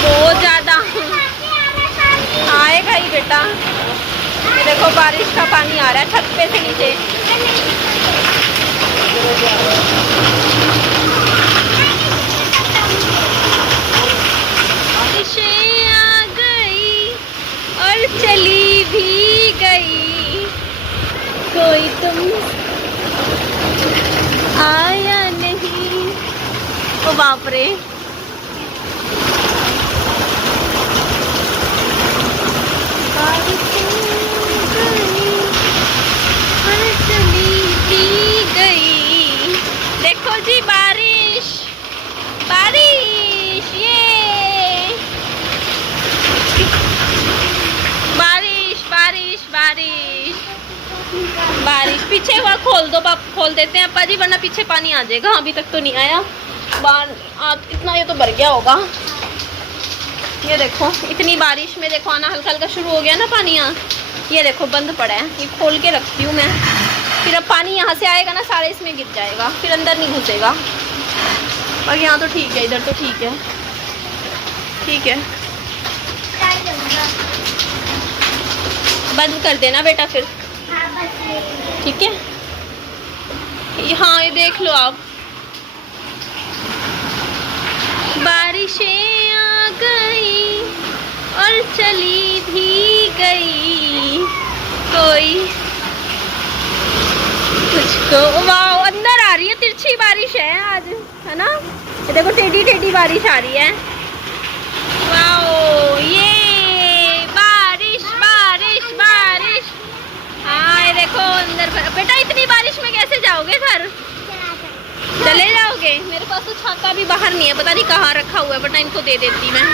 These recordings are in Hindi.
बहुत ज्यादा आएगा ही बेटा। ये देखो बारिश का पानी आ रहा है छत पे से नीचे। बारिशें आ गई और चली भी गई, कोई तुम आया नहीं। ओ बाप रे, देखो जी बारिश बारिश, ये बारिश बारिश बारिश बारिश। पीछे हुआ खोल दो, बाप खोल देते हैं अप्पा जी, वरना पीछे पानी आ जाएगा। अभी तक तो नहीं आया बाहर, इतना ये तो भर गया होगा। ये देखो इतनी बारिश में देखो आना हल्का हल्का शुरू हो गया ना पानी। यहाँ ये देखो बंद पड़ा है, ये खोल के रखती हूँ मैं। फिर अब पानी यहाँ से आएगा ना सारा इसमें गिर जाएगा, फिर अंदर नहीं घुसेगा। और यहाँ तो ठीक है, इधर तो ठीक है, ठीक है। बंद कर देना बेटा फिर, ठीक है। हाँ ये देख लो आप, बारिशें आ गई और चली भी गई, कोई तुझको। वाह अंदर आ रही है, तिरछी बारिश है आज, है ना। ये देखो टेढ़ी टेढ़ी बारिश आ रही है। वाह ये बारिश बारिश बारिश। हाँ ये देखो अंदर। बेटा इतनी बारिश में कैसे जाओगे घर? चले जाओगे? मेरे पास तो छाता भी बाहर नहीं है, पता नहीं कहाँ रखा हुआ है, बेटा इनको दे देती मैं।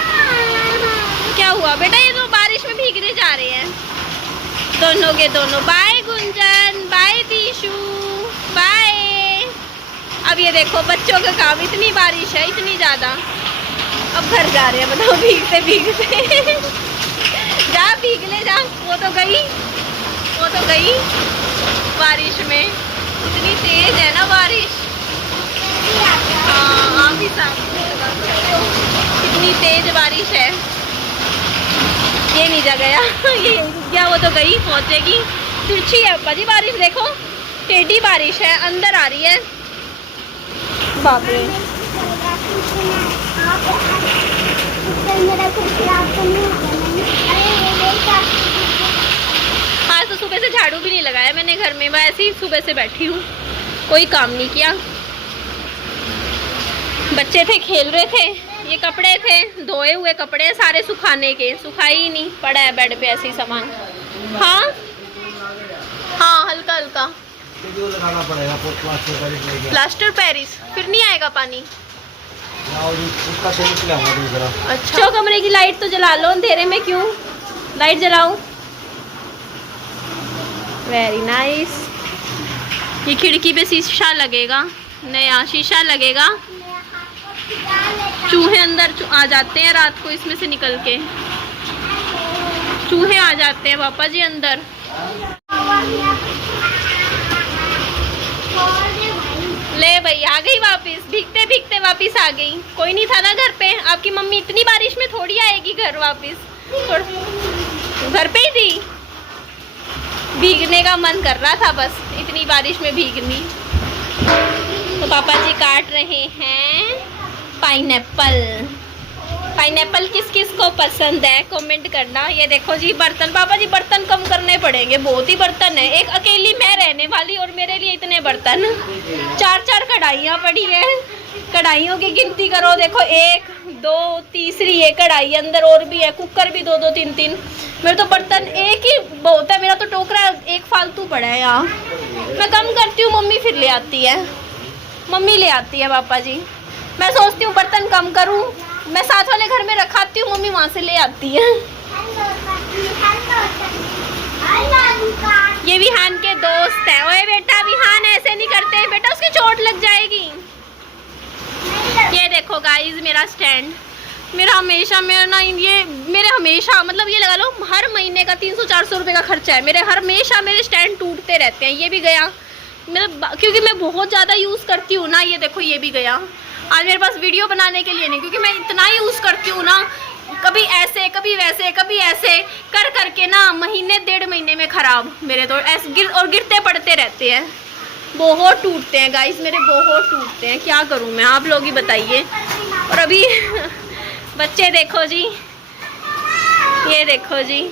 क्या हुआ बेटा? ये तो बारिश में भीगने जा रहे हैं दोनों के दोनों। Bye Gunjan, bye Dishu, bye. अब ये देखो बच्चों का काम, इतनी बारिश है इतनी ज़्यादा, अब घर जा रहे हैं बताओ भीगते भीगते। जा भीग ले जा, वो तो गई बारिश में। इतनी तेज है ना बारिश। हाँ आप ही कितनी तेज बारिश है। ये नहीं जा गया ये क्या, वो तो गई, पहुंचेगी। तिरछी है अप्पा जी बारिश, देखो टेढ़ी बारिश है, अंदर आ रही है। बाप रे, आज तो सुबह से झाड़ू भी नहीं लगाया मैंने घर में, मैं ऐसे ही सुबह से बैठी हूँ, कोई काम नहीं किया। बच्चे थे खेल रहे थे, ये कपड़े थे धोए हुए कपड़े सारे सुखाने के, सुखाई ही नहीं, पड़ा है बेड पे ऐसे ही सामान। हाँ हाँ हल्का हल्का लगाना पड़ेगा प्लास्टर पेरिस, फिर नहीं आएगा पानी। उसका दूसरा। अच्छा कमरे की लाइट तो जला लो, अंधेरे में क्यों लाइट जलाऊं। Very nice. ये खिड़की पे शीशा लगेगा, नया शीशा लगेगा। चूहे अंदर आ जाते हैं रात को इसमें से निकल के, चूहे आ जाते हैं पापा जी अंदर। ले भाई आ गई वापस, भीगते भीगते वापस आ गई। कोई नहीं था ना घर पे, आपकी मम्मी इतनी बारिश में थोड़ी आएगी घर वापस, घर पे ही थी। भीगने का मन कर रहा था बस, इतनी बारिश में भीगनी। तो पापा जी काट रहे हैं पाइनएप्पल। पाइनएप्पल किस किस को पसंद है कमेंट करना। ये देखो जी बर्तन, पापा जी बर्तन कम करने पड़ेंगे, बहुत ही बर्तन है। एक अकेली मैं रहने वाली और मेरे लिए इतने बर्तन। 4-4 कढ़ाइयाँ पड़ी है, कढ़ाइयों की गिनती करो, देखो 1 2 तीसरी ये कढ़ाई, अंदर और भी है, कुकर भी 2-2 3-3। मेरे तो बर्तन एक ही बहुत है, मेरा तो टोकरा एक फालतू पड़ा है यहाँ। मैं कम करती हूँ, मम्मी फिर ले आती है, मम्मी ले आती है पापा जी। मैं सोचती हूँ बर्तन कम करूँ, मैं साथ वाले घर में रखाती हूँ, मम्मी वहाँ से ले आती है। ये विहान के दोस्त है। ओए बेटा विहान ऐसे नहीं करते बेटा, उसकी चोट लग जाएगी। ये देखो गाइस मेरा स्टैंड, मेरा हमेशा मेरे हमेशा मतलब ये लगा लो हर महीने का 300-400 रुपये का खर्चा है मेरे। हमेशा मेरे स्टैंड टूटते रहते हैं। ये भी गया मेरा, क्योंकि मैं बहुत ज़्यादा यूज़ करती हूँ ना। ये देखो ये भी गया, आज मेरे पास वीडियो बनाने के लिए नहीं, क्योंकि मैं इतना यूज़ करती हूँ ना, कभी ऐसे कभी वैसे कभी ऐसे कर करके ना महीने 1.5 महीने में ख़राब मेरे तो ऐसे गिरते पड़ते रहते हैं। बहुत टूटते हैं गाइस मेरे, बहुत टूटते हैं। क्या करूँ मैं, आप लोग ही बताइए। और अभी बच्चे देखो जी, ये देखो जी,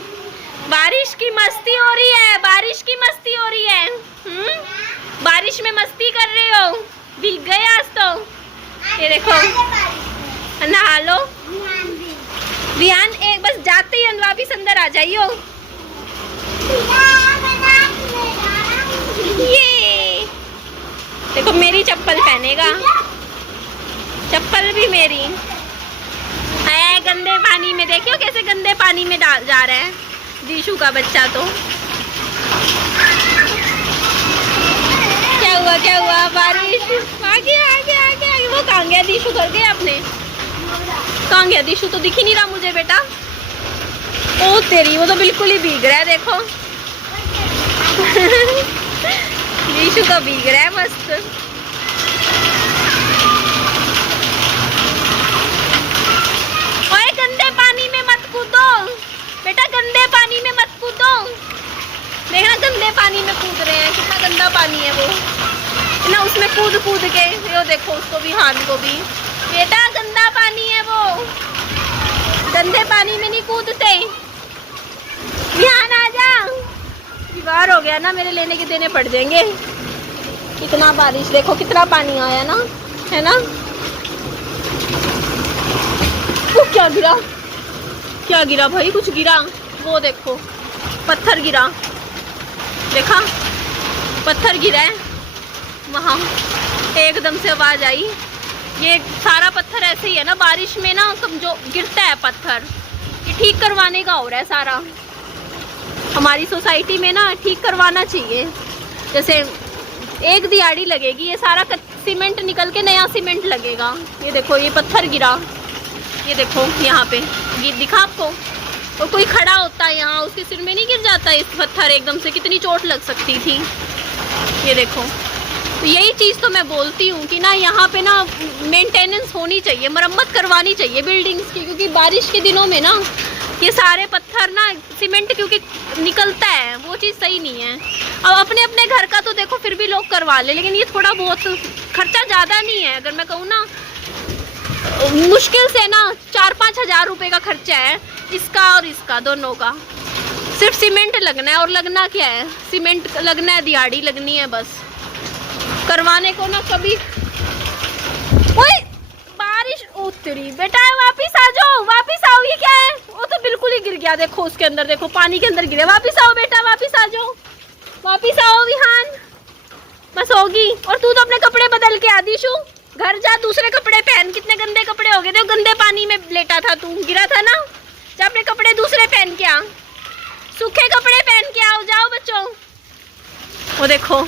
बारिश की मस्ती हो रही है, बारिश की मस्ती हो रही है। बारिश में मस्ती कर रहे हो, भीग गए आज तो। ये देखो, नहा लो। रियान एक बस जाते ही वापिस अंदर आ जाइयो। ये देखो मेरी चप्पल पहनेगा, चप्पल भी मेरी है। गंदे पानी में देखियो कैसे गंदे पानी में डाल जा रहे हैं दीशु का बच्चा। तो क्या हुआ बारिश, आगे आगे आगे आगे। वो कहाँ गया दीशु, कर गया आपने? कहाँ गया दीशु? तो दिख ही नहीं रहा मुझे बेटा। ओ तेरी, वो तो बिल्कुल ही भीग रहा है देखो। दीशु का भीग रहा है मस्त। ओए गंदे पानी में मत कूदो बेटा, गंदे पानी में मत कूदो। देखना गंदे पानी में कूद रहे हैं, कितना गंदा पानी है वो ना, उसमें कूद कूद के। यो देखो उसको भी, हान को भी। बेटा गंदा पानी है वो, गंदे पानी में नहीं कूदते। ध्यान आ जा, दीवार हो गया ना मेरे, लेने के देने पड़ जाएंगे। कितना बारिश देखो, कितना पानी आया ना, है ना। क्या गिरा, क्या गिरा भाई, कुछ गिरा। वो देखो पत्थर गिरा, देखा पत्थर गिरा है वहाँ, एकदम से आवाज आई। ये सारा पत्थर ऐसे ही है ना, बारिश में ना जो गिरता है पत्थर, ये ठीक करवाने का हो रहा है सारा। हमारी सोसाइटी में ना ठीक करवाना चाहिए। जैसे एक दिहाड़ी लगेगी, ये सारा सीमेंट निकल के नया सीमेंट लगेगा। ये देखो ये पत्थर गिरा, ये देखो यहाँ पे दिखा आपको। और कोई खड़ा होता है यहाँ, उसके सिर में नहीं गिर जाता इस पत्थर एकदम से, कितनी चोट लग सकती थी। ये देखो, तो यही चीज़ तो मैं बोलती हूँ कि ना यहाँ पे ना मेंटेनेंस होनी चाहिए, मरम्मत करवानी चाहिए बिल्डिंग्स की। क्योंकि बारिश के दिनों में ना ये सारे पत्थर ना, सीमेंट क्योंकि निकलता है, वो चीज़ सही नहीं है। अब अपने अपने घर का तो देखो फिर भी लोग करवा ले, लेकिन ये थोड़ा बहुत खर्चा ज़्यादा नहीं है। अगर मैं कहूँ ना, मुश्किल से ना 4-5 हज़ार रुपये का खर्चा है इसका और इसका, दोनों का। सिर्फ सीमेंट लगना है, और लगना क्या है, सीमेंट लगना है, दिहाड़ी लगनी है बस। करवाने को ना कभी। ओए बारिश उतरी बेटा, वापिस आ जाओ, वापिस आओ। ये क्या है, वो तो बिल्कुल ही गिर गया देखो उसके अंदर, देखो पानी के अंदर गिरे। वापिस आओ बेटा, वापिस आ जाओ, वापिस आओ विहान, बस होगी। और तू तो अपने कपड़े बदल के आ दीशु, घर जा दूसरे कपड़े पहन। कितने गंदे कपड़े हो गए थे, गंदे पानी में लेटा था तू, गिरा था ना। जा अपने कपड़े दूसरे पहन के आ, सूखे कपड़े पहन के आओ, जाओ बच्चों। वो देखो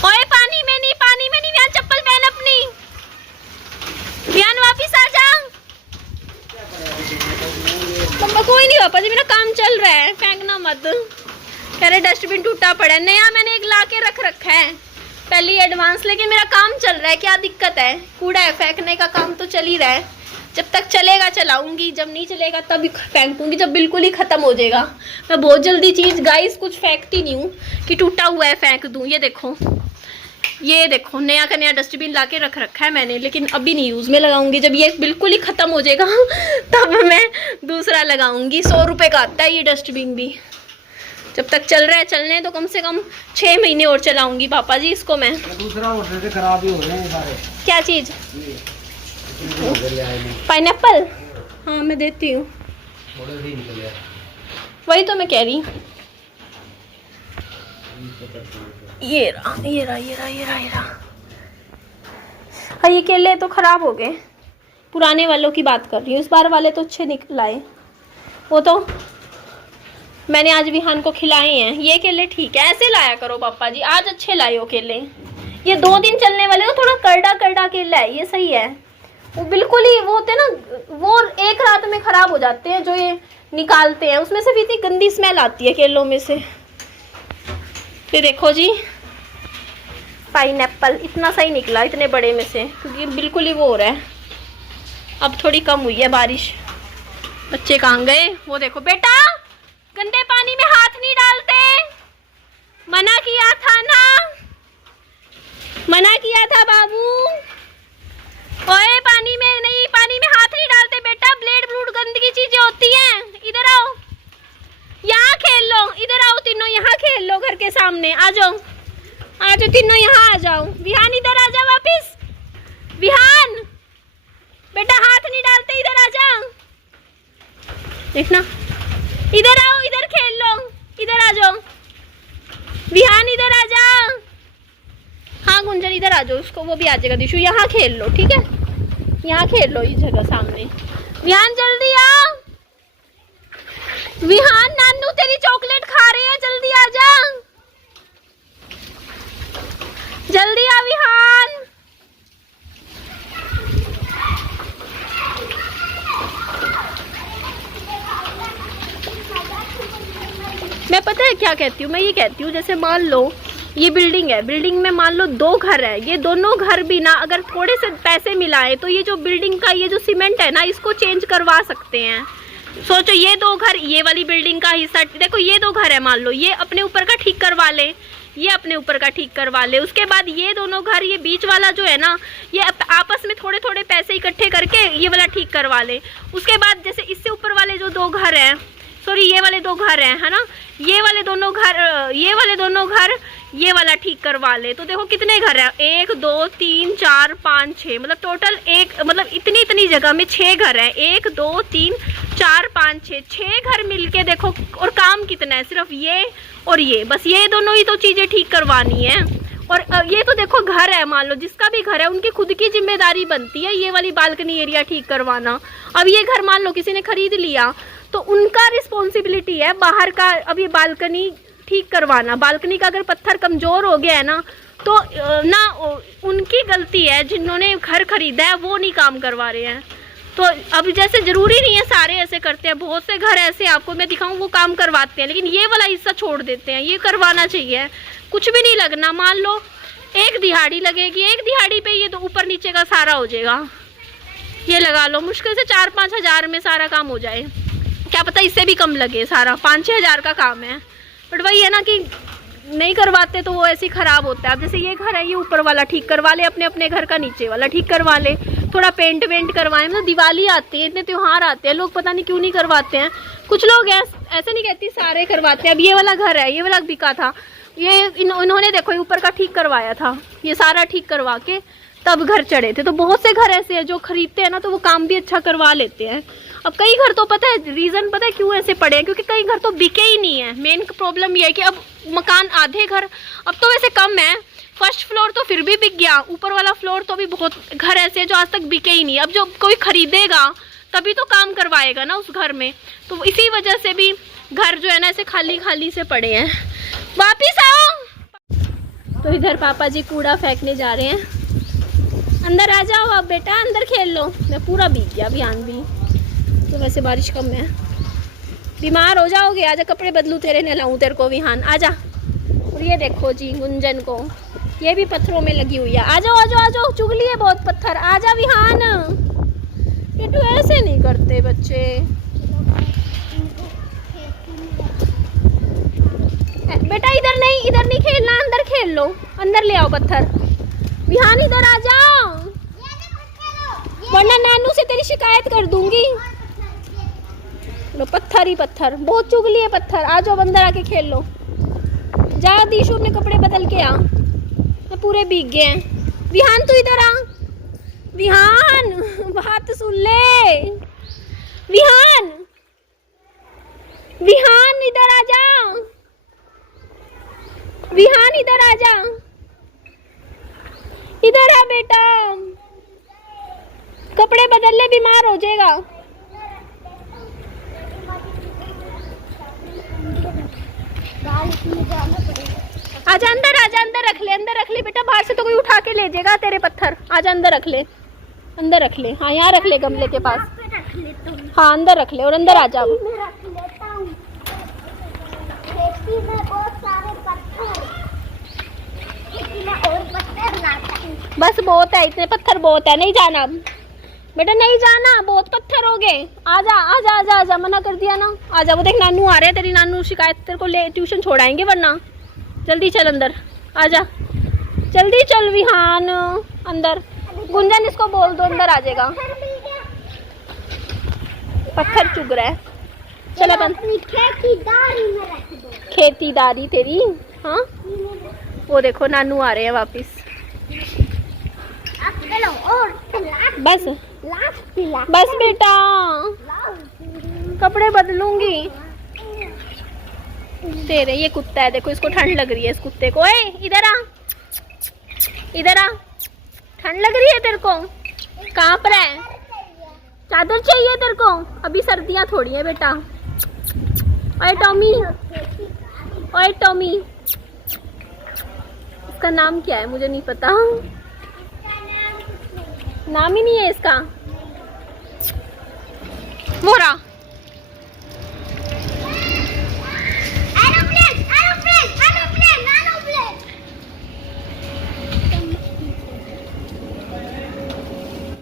ओए पानी में नहीं, पानी में नहीं। ध्यान, चप्पल पहन अपनी। ध्यान वापिस आ जा। मम्मा कोई नहीं पापा जी, मेरा काम चल रहा है, फेंकना मत। कह रहे डस्टबिन टूटा पड़ा है, नया मैंने एक ला के रख रखा है पहले एडवांस, लेकिन मेरा काम चल रहा है। क्या दिक्कत है, कूड़ा है, फेंकने का काम तो चल ही रहा है। जब तक चलेगा चलाऊंगी, जब नहीं चलेगा तब फेंक दूंगी, जब बिल्कुल ही ख़त्म हो जाएगा। मैं बहुत जल्दी चीज़ गाइस कुछ फेंकती नहीं हूँ कि टूटा हुआ है फेंक दूँ। ये देखो, ये देखो नया का नया डस्टबिन ला के रख रखा है मैंने, लेकिन अभी नहीं यूज़ में लगाऊंगी। जब ये बिल्कुल ही ख़त्म हो जाएगा तब मैं दूसरा लगाऊंगी। 100 रुपये का आता है ये डस्टबिन भी। जब तक चल रहा है चलने तो कम से कम 6 महीने और चलाऊंगी पापा जी इसको मैं। दूसरा ऑर्डर से खराब ही हो रहे हैं सारे। क्या चीज़? पाइनएप्पल, हाँ मैं देती हूँ। वही तो मैं कह रही। ये रहा, ये रहा, ये रहा, ये रहा, ये रहा। हाँ ये केले तो ख़राब हो गए, पुराने वालों की बात कर रही हूँ। इस बार वाले तो अच्छे निकल आए, वो तो मैंने आज विहान को खिलाए हैं। ये केले ठीक है, ऐसे लाया करो पापा जी, आज अच्छे लाए हो केले। ये 2 दिन चलने वाले हो, थोड़ा करड़ा करड़ा केला है, ये सही है। वो बिल्कुल ही वो होते हैं ना, वो एक रात में ख़राब हो जाते हैं जो ये निकालते हैं, उसमें से भी इतनी गंदी स्मेल आती है केलों में से। ये देखो जी, पाइनएप्पल इतना सही निकला इतने बड़े में से, क्योंकि बिल्कुल ही वो हो रहा है। अब थोड़ी कम हुई है बारिश। बच्चे कहाँ गए? वो देखो बेटा, गंदे पानी में हाथ नहीं डालते, मना किया था ना, मना किया था बाबू। ओए पानी में नहीं, पानी में हाथ नहीं डालते बेटा, ब्लेड ब्लूड गंदगी चीजें होती हैं। इधर आओ, यहाँ खेल लो, इधर आओ तीनों, यहाँ खेल लो घर के सामने। आ जाओ, आ जाओ तीनों, यहाँ आ जाओ। विहान इधर आ जा वापिस, विहान बेटा हाथ नहीं डालते, इधर आ जा, देखना, इधर आओ, इधर खेल लो, इधर आ जाओ विहान, इधर आ जा। हाँ गुंजन इधर आ जाओ, उसको वो भी आ जाएगा। दिशु यहाँ खेल लो, ठीक है, यहाँ खेल लो, इस जगह सामने। विहान जल्दी आ, विहान नानू तेरी चॉकलेट खा रहे हैं, जल्दी आ जा, जल्दी आ विहान। मैं पता है क्या कहती हूँ, मैं ये कहती हूँ जैसे मान लो ये बिल्डिंग है, बिल्डिंग में मान लो 2 घर है, ये दोनों घर भी ना अगर थोड़े से पैसे मिलाए तो ये जो बिल्डिंग का ये जो सीमेंट है ना, इसको चेंज करवा सकते हैं। सोचो ये 2 घर, ये वाली बिल्डिंग का हिस्सा, देखो ये 2 घर है, मान लो ये अपने ऊपर का ठीक करवा ले, ये अपने ऊपर का ठीक करवा ले, उसके बाद ये दोनों घर, ये बीच वाला जो है ना, ये आपस में थोड़े थोड़े पैसे इकट्ठे करके ये वाला ठीक करवा ले। उसके बाद जैसे इससे ऊपर वाले जो 2 घर हैं, सॉरी ये वाले 2 घर हैं, है ना, ये वाले दोनों घर, ये वाले दोनों घर ये वाला ठीक करवा ले, तो देखो कितने घर है, 1 2 3 4 5 6, मतलब टोटल एक, मतलब इतनी इतनी जगह में 6 घर है, 1 2 3 4 5 6 घर मिलके देखो। और काम कितना है, सिर्फ ये और ये, बस ये दोनों ही तो चीजें ठीक करवानी है। और ये तो देखो घर है, मान लो जिसका भी घर है उनकी खुद की जिम्मेदारी बनती है ये वाली बालकनी एरिया ठीक करवाना। अब ये घर मान लो किसी ने खरीद लिया तो उनका रिस्पॉन्सिबिलिटी है बाहर का अब ये बालकनी ठीक करवाना। बालकनी का अगर पत्थर कमज़ोर हो गया है ना, तो ना उनकी गलती है, जिन्होंने घर खरीदा है वो नहीं काम करवा रहे हैं। तो अब जैसे ज़रूरी नहीं है सारे ऐसे करते हैं, बहुत से घर ऐसे आपको मैं दिखाऊं वो काम करवाते हैं, लेकिन ये वाला हिस्सा छोड़ देते हैं। ये करवाना चाहिए, कुछ भी नहीं लगना, मान लो 1 दिहाड़ी लगेगी, 1 दिहाड़ी पे ये तो ऊपर नीचे का सारा हो जाएगा। ये लगा लो मुश्किल से 4-5 हज़ार में सारा काम हो जाए, क्या पता इससे भी कम लगे, सारा 5-6 हज़ार का काम है। बट वही है ना कि नहीं करवाते तो वो ऐसे ही ख़राब होता है। अब जैसे ये घर है, ये ऊपर वाला ठीक करवा ले, अपने अपने घर का नीचे वाला ठीक करवा ले, थोड़ा पेंट वेंट करवाएं। मतलब दिवाली आती है, इतने त्यौहार आते हैं, लोग पता नहीं क्यों नहीं करवाते हैं। कुछ लोग ऐसे नहीं कहती सारे करवाते हैं। अब ये वाला घर है, ये वाला बिका था, ये इन्होंने देखो ऊपर का ठीक करवाया था, ये सारा ठीक करवा के तब घर चढ़े थे। तो बहुत से घर ऐसे हैं जो खरीदते हैं ना तो वो काम भी अच्छा करवा लेते हैं। अब कई घर तो पता है रीज़न पता है क्यों ऐसे पड़े हैं, क्योंकि कई घर तो बिके ही नहीं है। मेन प्रॉब्लम ये है कि अब मकान आधे घर अब तो वैसे कम है, फर्स्ट फ्लोर तो फिर भी बिक गया, ऊपर वाला फ्लोर तो भी बहुत घर ऐसे हैं जो आज तक बिके ही नहीं। अब जो कोई खरीदेगा तभी तो काम करवाएगा ना उस घर में, तो इसी वजह से भी घर जो है ना ऐसे खाली खाली से पड़े हैं। वापिस आओ। तो इधर पापा जी कूड़ा फेंकने जा रहे हैं, अंदर आ जाओ अब बेटा, अंदर खेल लो। मैं पूरा भीग गया, अभियान भी तो वैसे बारिश कम है, बीमार हो जाओगे। आजा कपड़े बदलूँ तेरे, नहलाऊँ तेरे को विहान, आजा। और ये देखो जी गुंजन को, ये भी पत्थरों में लगी हुई है। आ जाओ आ जाओ आ जाओ, चुगली है बहुत पत्थर, आजा विहान। ये तो ऐसे नहीं करते बच्चे। बेटा इधर नहीं खेलना, अंदर खेल लो, अंदर ले आओ पत्थर। विहान इधर आ जाओ, वरना नानू से तेरी शिकायत कर दूंगी। लो पत्थर ही पत्थर, बहुत चुगली है पत्थर। आ जाओ अंदर आके खेल लो। जा दीशु अपने कपड़े बदल के आ, मैं पूरे भीग गए हैं। विहान तू इधर आ, विहान बात सुन ले। विहान विहान इधर आ जा, विहान इधर आ जा, इधर आ बेटा, कपड़े बदल ले, बीमार हो जाएगा। आजा अंदर, आजा अंदर रख ले, अंदर रख ले बेटा, बाहर से तो कोई उठा के ले जाएगा तेरे पत्थर। आजा अंदर रख ले, अंदर रख ले, हाँ यहाँ रख ले गमले के पास, हाँ अंदर रख ले और अंदर आ जाओ। बस बहुत है, इतने पत्थर बहुत है, नहीं जाना बेटा, नहीं जाना, बहुत पत्थर हो गए। आजा आजा आजा आजा, मना कर दिया ना, आजा। वो देख नानू आ रहे हैं, तेरी नानू शिकायत तेरे को ले ट्यूशन छोड़ाएंगे वरना। जल्दी चल अंदर, आजा जल्दी चल विहान अंदर। गुंजन इसको बोल दो अंदर आ जाएगा। पत्थर चुग रहा है, चल अपन खेतीदारी तेरी। हाँ वो देखो नानू आ रहे हैं वापिस। बस बस बेटा, कपड़े बदलूंगी तेरे। ये कुत्ता है देखो, इसको ठंड लग रही है, इस कुत्ते को। ए इधर आ, इधर आ, ठंड लग रही है तेरे को, कहाँ पर है? चादर चाहिए तेरे को? अभी सर्दियाँ थोड़ी है बेटा। ओए टॉमी, ओए टॉमी, इसका नाम क्या है मुझे नहीं पता, नाम ही नहीं है इसका।